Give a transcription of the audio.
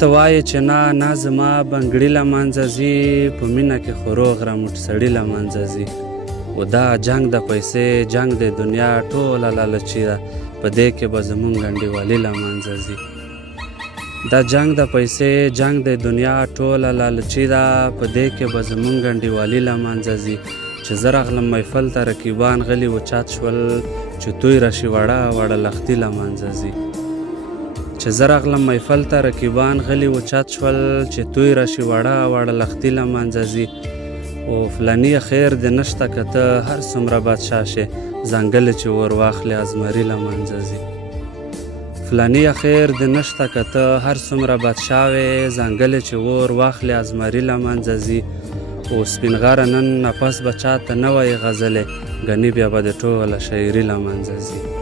ته وایې چې نه زما بنګړي له منځه ځي په مینه کې خو روغ رموټ سړي له منځه ځي و دا جنګ د پیسې جنګ د دنیا ټوله لالچي ده په دې کې به زمونږ انډیوالي له منځه ځي دا جنګ د پیسې جنګ د دنیا ټوله لالچي ده په دې کې به زمونږ انډیوالي له منځه ځي چې زه راغلم محفل ته رقیبان غلي وچات شول چې توی راشي وړه لختي له منځه ځي چې زه راغلم محفل ته رقیبان غلي وچات شول چې توی راشي وړه لختي له منځه ځي او فلانی خیر د نشته که ته هر څومره بادشاه شې ځنګل چې ور واخلې ازمري له منځه ځي فلانی خیر د نشته که ته هر څومره بادشاه وې ځنګل چې ور واخلې ازمري له منځه ځي او سپین غاره نن نفس به چاته نه وایي غزلې ګنې بیا به د ټوله شاعري له منځه ځي